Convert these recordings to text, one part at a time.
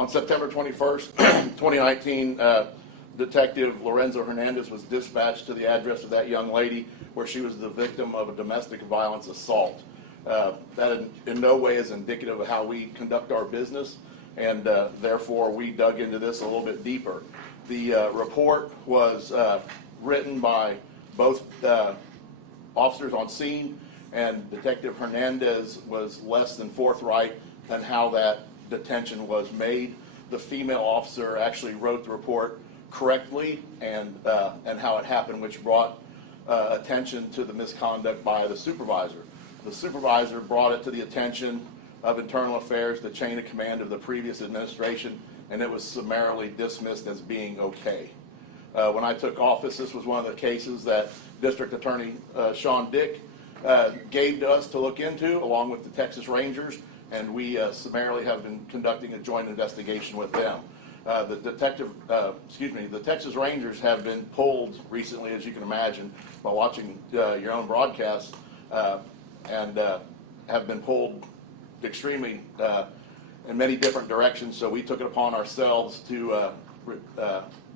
On September 21st, 2019, Detective Lorenzo Hernandez was dispatched to the address of that young lady where she was the victim of a domestic violence assault. That in no way is indicative of how we conduct our business, and therefore we dug into this a little bit deeper. The report was written by both officers on scene, and Detective Hernandez was less than forthright on how that detention was made. The female officer actually wrote the report correctly and how it happened, which brought attention to the misconduct by the supervisor. The supervisor brought it to the attention of Internal Affairs, the chain of command of the previous administration, and it was summarily dismissed as being okay. When I took office, this was one of the cases that District Attorney Sean Dick gave to us to look into, along with the Texas Rangers, and we summarily have been conducting a joint investigation with them. The Texas Rangers have been pulled recently, as you can imagine, by watching your own broadcast, and have been pulled extremely in many different directions. So we took it upon ourselves to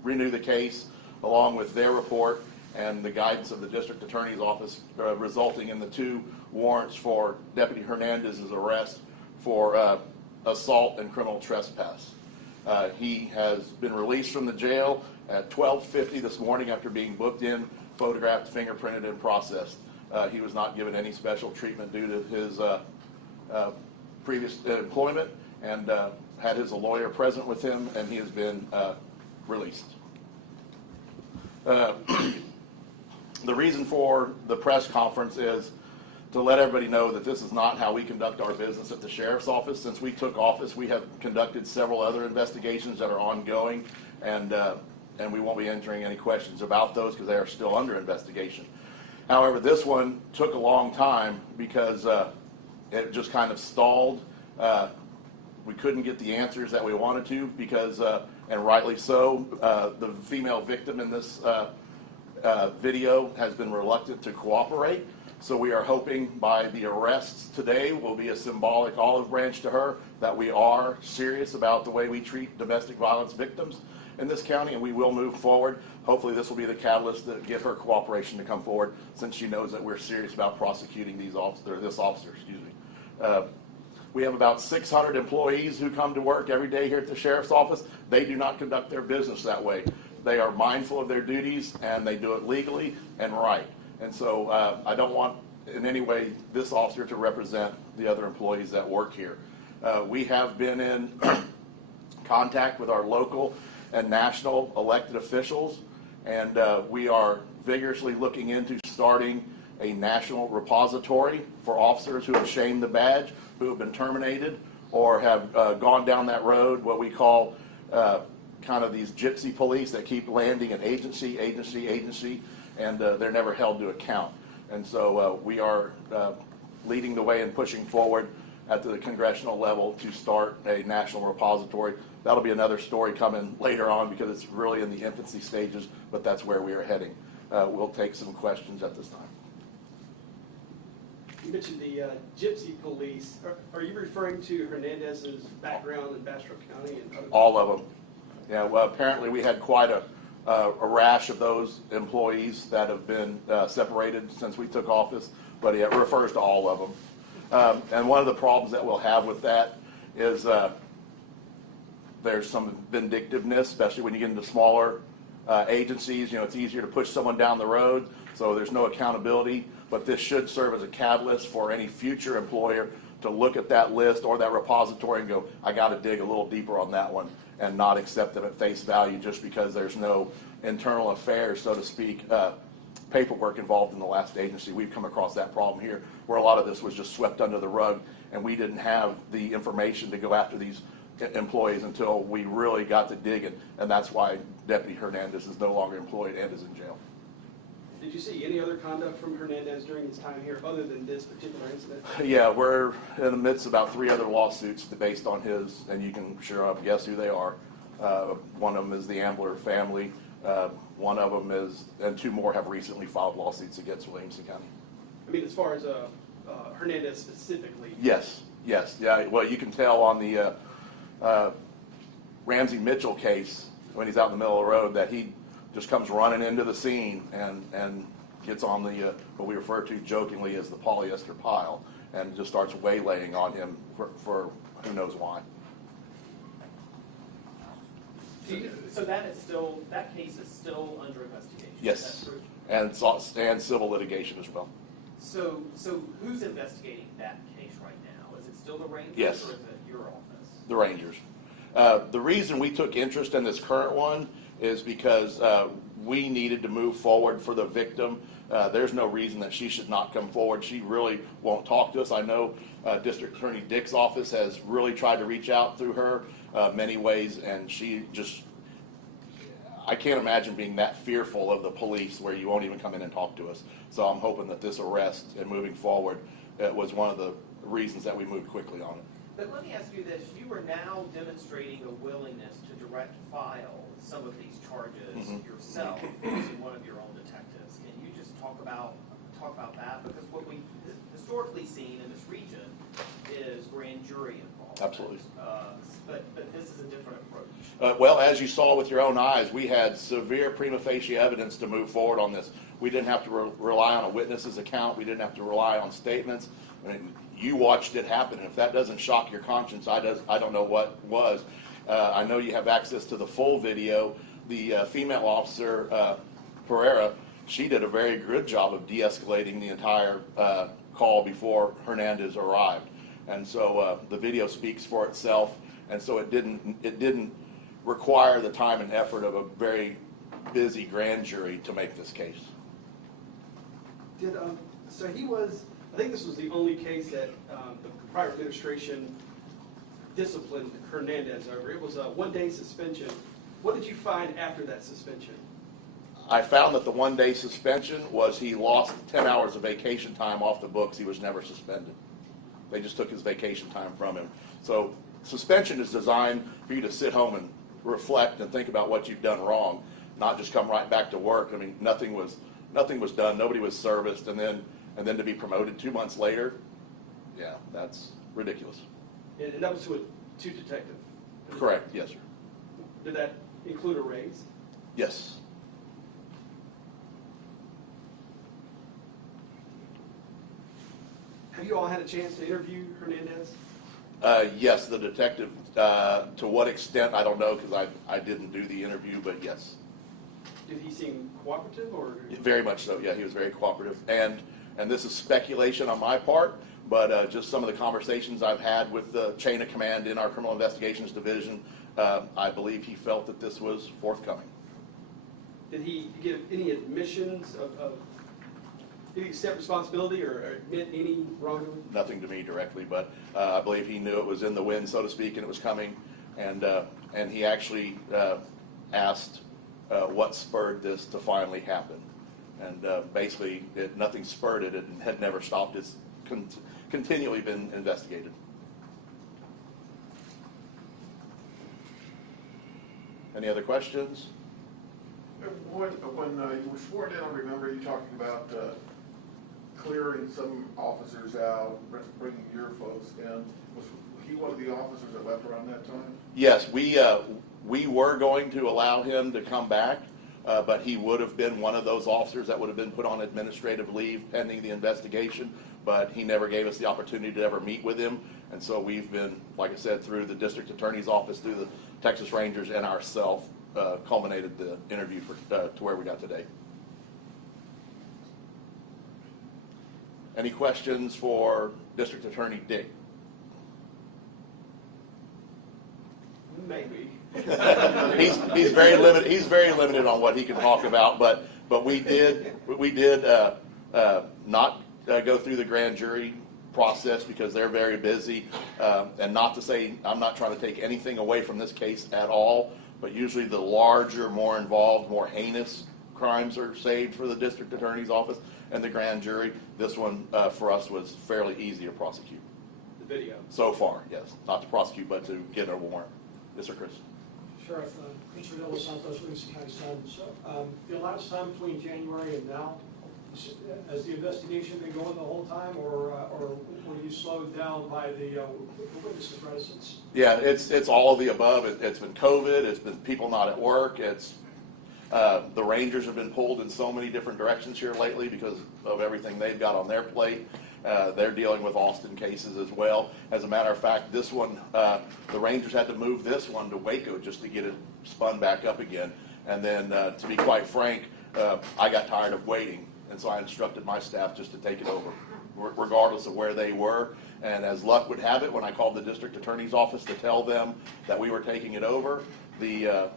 renew the case along with their report and the guidance of the District Attorney's Office, resulting in the 2 warrants for Deputy Hernandez's arrest for assault and criminal trespass. He has been released from the jail at 12:50 this morning after being booked in, photographed, fingerprinted, and processed. He was not given any special treatment due to his previous employment, and had his lawyer present with him, and he has been released. The reason for the press conference is to let everybody know that this is not how we conduct our business at the Sheriff's Office. Since we took office, we have conducted several other investigations that are ongoing, and we won't be answering any questions about those because they are still under investigation. However, this one took a long time because it just kind of stalled. We couldn't get the answers that we wanted to because, and rightly so, the female victim in this video has been reluctant to cooperate. So we are hoping by the arrests today will be a symbolic olive branch to her that we are serious about the way we treat domestic violence victims in this county, and we will move forward. Hopefully this will be the catalyst to get her cooperation to come forward, since she knows that we're serious about prosecuting this officer. We have about 600 employees who come to work every day here at the Sheriff's Office. They do not conduct their business that way. They are mindful of their duties, and they do it legally and right. And so I don't want in any way this officer to represent the other employees that work here. We have been in contact with our local and national elected officials, and we are vigorously looking into starting a national repository for officers who have shamed the badge, who have been terminated, or have gone down that road, what we call kind of these gypsy police that keep landing in agency, and they're never held to account. And so we are leading the way and pushing forward at the congressional level to start a national repository. That'll be another story coming later on because it's really in the infancy stages, but that's where we are heading. We'll take some questions at this time. You mentioned the gypsy police. Are you referring to Hernandez's background in Bastrop County? And all of them. Yeah, well, apparently we had quite a rash of those employees that have been separated since we took office, but it refers to all of them. And one of the problems that we'll have with that is there's some vindictiveness, especially when you get into smaller agencies. You know, it's easier to push someone down the road, so there's no accountability. But this should serve as a catalyst for any future employer to look at that list or that repository and go, I got to dig a little deeper on that one, and not accept them at face value just because there's no internal affairs, so to speak, paperwork involved in the last agency. We've come across that problem here, where a lot of this was just swept under the rug, and we didn't have the information to go after these employees until we really got to digging, and that's why Deputy Hernandez is no longer employed and is in jail. Did you see any other conduct from Hernandez during his time here other than this particular incident? Yeah, we're in the midst of about 3 other lawsuits based on his, and you can sure enough guess who they are. One of them is the Ambler family. One of them is, and 2 more have recently filed lawsuits against Williamson County. I mean, as far as Hernandez specifically? Yes. Yeah. Well, you can tell on the Ramsey Mitchell case, when he's out in the middle of the road, that he just comes running into the scene and gets on the what we refer to jokingly as the polyester pile, and just starts waylaying on him for who knows why. So that case is still under investigation? Yes, and civil litigation as well. So who's investigating that case right now? Is it still the Rangers? Yes. Or is it your office? The Rangers. The reason we took interest in this current one is because we needed to move forward for the victim. There's no reason that she should not come forward. She really won't talk to us. I know District Attorney Dick's office has really tried to reach out through her many ways, and she just, I can't imagine being that fearful of the police where you won't even come in and talk to us. So I'm hoping that this arrest and moving forward was one of the reasons that we moved quickly on it. But let me ask you this. You are now demonstrating a willingness to direct file some of these charges yourself using one of your own detectives. Can you just talk about that? Because what we've historically seen in this region is grand jury involvement. Absolutely. But this is a different approach. Well, as you saw with your own eyes, we had severe prima facie evidence to move forward on this. We didn't have to rely on a witness's account. We didn't have to rely on statements. I mean, you watched it happen, and if that doesn't shock your conscience, I don't know what was. I know you have access to the full video. The female officer, Pereira, she did a very good job of de-escalating the entire call before Hernandez arrived. And so the video speaks for itself, and so it didn't require the time and effort of a very busy grand jury to make this case. So he was, I think this was the only case that the prior administration disciplined Hernandez over. It was a one-day suspension. What did you find after that suspension? I found that the one-day suspension was he lost 10 hours of vacation time off the books. He was never suspended. They just took his vacation time from him. So suspension is designed for you to sit home and reflect and think about what you've done wrong, not just come right back to work. I mean, nothing was done. Nobody was serviced, and then to be promoted 2 months later, yeah, that's ridiculous. And that was to a detective? Correct, yes, sir. Did that include a raise? Yes. Have you all had a chance to interview Hernandez? Yes, the detective, to what extent, I don't know, because I didn't do the interview, but yes. Did he seem cooperative, or? Very much so, yeah, he was very cooperative. And this is speculation on my part, but just some of the conversations I've had with the chain of command in our Criminal Investigations Division, I believe he felt that this was forthcoming. Did he give any admissions did he accept responsibility or admit any wrongdoing? Nothing to me directly, but I believe he knew it was in the wind, so to speak, and it was coming. And he actually asked what spurred this to finally happen. And basically, nothing spurred it. It had never stopped. It's continually been investigated. Any other questions? When you were sworn in, I remember you talking about clearing some officers out, bringing your folks in. Was he one of the officers that left around that time? Yes, we were going to allow him to come back, but he would have been one of those officers that would have been put on administrative leave pending the investigation, but he never gave us the opportunity to ever meet with him. And so we've been, like I said, through the district attorney's office, through the Texas Rangers, and ourselves, culminated the interview to where we got today. Any questions for District Attorney Dick? Maybe. He's very limited. He's very limited on what he can talk about. But we did not go through the grand jury process because they're very busy. And not to say I'm not trying to take anything away from this case at all. But usually the larger, more involved, more heinous crimes are saved for the district attorney's office and the grand jury. This one for us was fairly easy to prosecute. The video. So far, yes. Not to prosecute, but to get a warrant. Yes, sir, Chris. Sheriff, Mr. De Los Santos, Williamson County. So, the elapsed time between January and now, Has the investigation been going the whole time, or were you slowed down by the witnesses' reticence? Yeah, it's all of the above. It's been COVID. It's been people not at work. It's the Rangers have been pulled in so many different directions here lately because of everything they've got on their plate. They're dealing with Austin cases as well. As a matter of fact, this one, the Rangers had to move this one to Waco just to get it spun back up again. And then, to be quite frank, I got tired of waiting, and so I instructed my staff just to take it over, regardless of where they were. And as luck would have it, when I called the district attorney's office to tell them that we were taking it over, the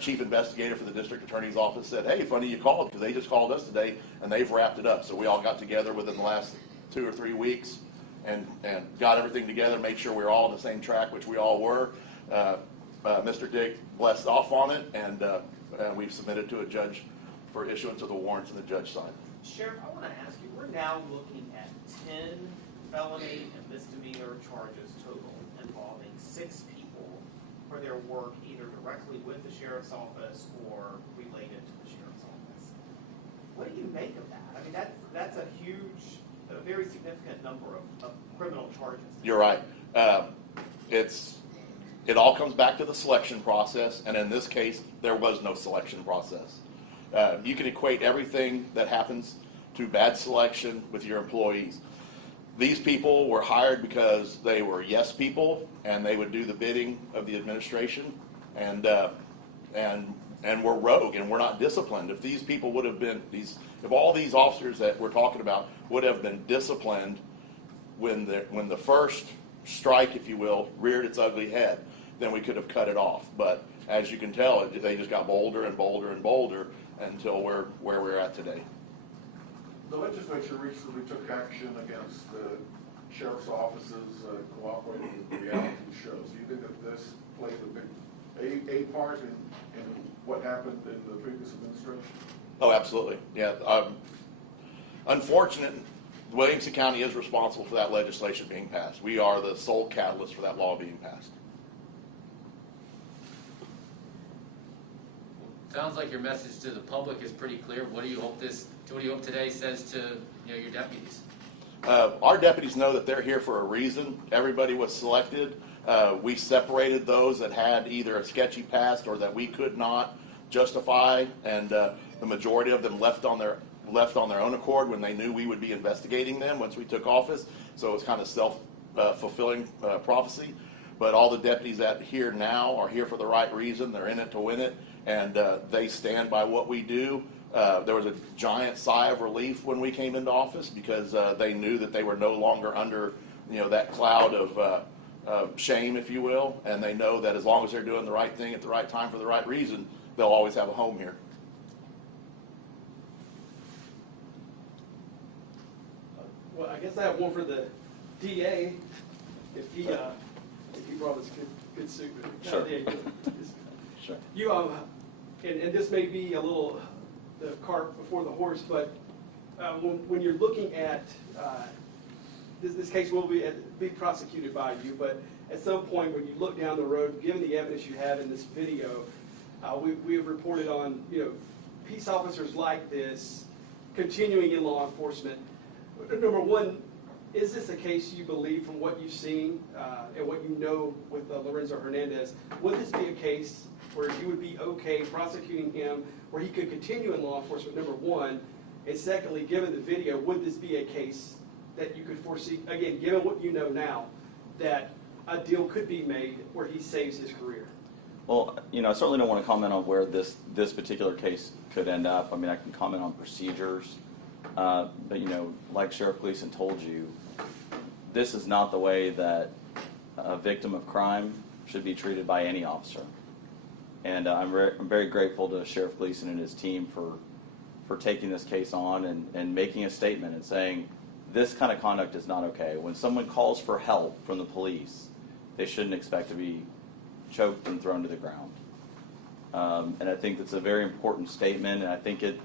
chief investigator for the district attorney's office said, "Hey, funny you called, because they just called us today and they've wrapped it up." So we all got together within the last 2 or 3 weeks and got everything together, made sure we were all on the same track, which we all were. Mr. Dick blessed off on it, and we've submitted to a judge for issuance of the warrants, and the judge signed. Sheriff, I want to ask you, we're now looking at 10 felony and misdemeanor charges total involving 6 people for their work either directly with the sheriff's office or related to the sheriff's office. What do you make of that? I mean, that's a huge, a very significant number of criminal charges. You're right. It all comes back to the selection process, and in this case, there was no selection process. You can equate everything that happens to bad selection with your employees. These people were hired because they were yes people, and they would do the bidding of the administration, and were rogue and were not disciplined. If these people would have been if all these officers that we're talking about would have been disciplined when the first strike, if you will, reared its ugly head, then we could have cut it off. But as you can tell, they just got bolder and bolder and bolder until where we're at today. The legislature recently took action against the sheriff's offices cooperating with reality shows. Do you think that this played a part in what happened in the previous administration? Oh, absolutely. Yeah. Unfortunate, Williamson County is responsible for that legislation being passed. We are the sole catalyst for that law being passed. Sounds like your message to the public is pretty clear. What do you hope today says to your deputies? Our deputies know that they're here for a reason. Everybody was selected. We separated those that had either a sketchy past or that we could not justify, and the majority of them left on their own accord when they knew we would be investigating them once we took office. So it was kind of self-fulfilling prophecy. But all the deputies that are here now are here for the right reason. They're in it to win it, and they stand by what we do. There was a giant sigh of relief when we came into office because they knew that they were no longer under that cloud of shame, if you will, and they know that as long as they're doing the right thing at the right time for the right reason, they'll always have a home here. Well, I guess I have one for the DA, if he brought his good suit. Sure. Sure. You, and this may be a little the cart before the horse, but when you're looking at this case will be prosecuted by you, but at some point when you look down the road, given the evidence you have in this video, we have reported on peace officers like this continuing in law enforcement. Number one, is this a case you believe from what you've seen and what you know with Lorenzo Hernandez? Would this be a case where you would be okay prosecuting him, where he could continue in law enforcement, number one? And secondly, given the video, would this be a case that you could foresee, again, given what you know now, that a deal could be made where he saves his career? Well, I certainly don't want to comment on where this particular case could end up. I mean, I can comment on procedures. But, like Sheriff Gleason told you, this is not the way that a victim of crime should be treated by any officer. And I'm very grateful to Sheriff Gleason and his team for taking this case on and making a statement and saying this kind of conduct is not okay. When someone calls for help from the police, they shouldn't expect to be choked and thrown to the ground. And I think that's a very important statement, and I think it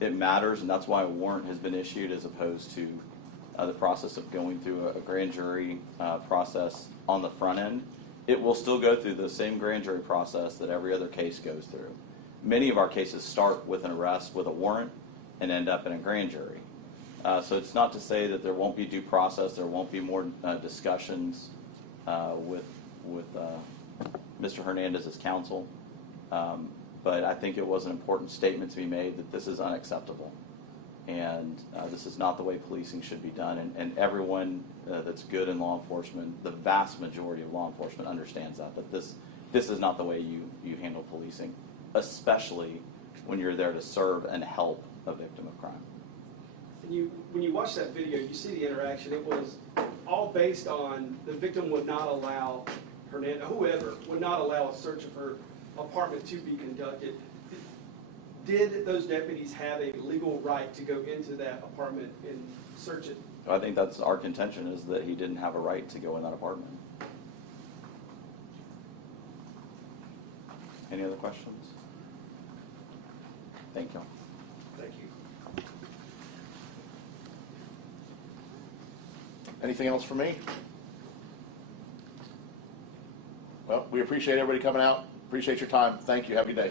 matters, and that's why a warrant has been issued as opposed to the process of going through a grand jury process on the front end. It will still go through the same grand jury process that every other case goes through. Many of our cases start with an arrest with a warrant, and end up in a grand jury. So it's not to say that there won't be due process, there won't be more discussions with Mr. Hernandez's counsel. But I think it was an important statement to be made that this is unacceptable. And this is not the way policing should be done. And everyone that's good in law enforcement, the vast majority of law enforcement understands that this is not the way you handle policing, especially when you're there to serve and help a victim of crime. And when you watch that video, you see the interaction. It was all based on the victim would not allow whoever would not allow a search of her apartment to be conducted. Did those deputies have a legal right to go into that apartment and search it? I think that's our contention, is that he didn't have a right to go in that apartment. Any other questions? Thank you. Thank you. Anything else for me? Well, we appreciate everybody coming out. Appreciate your time. Thank you. Have a good day.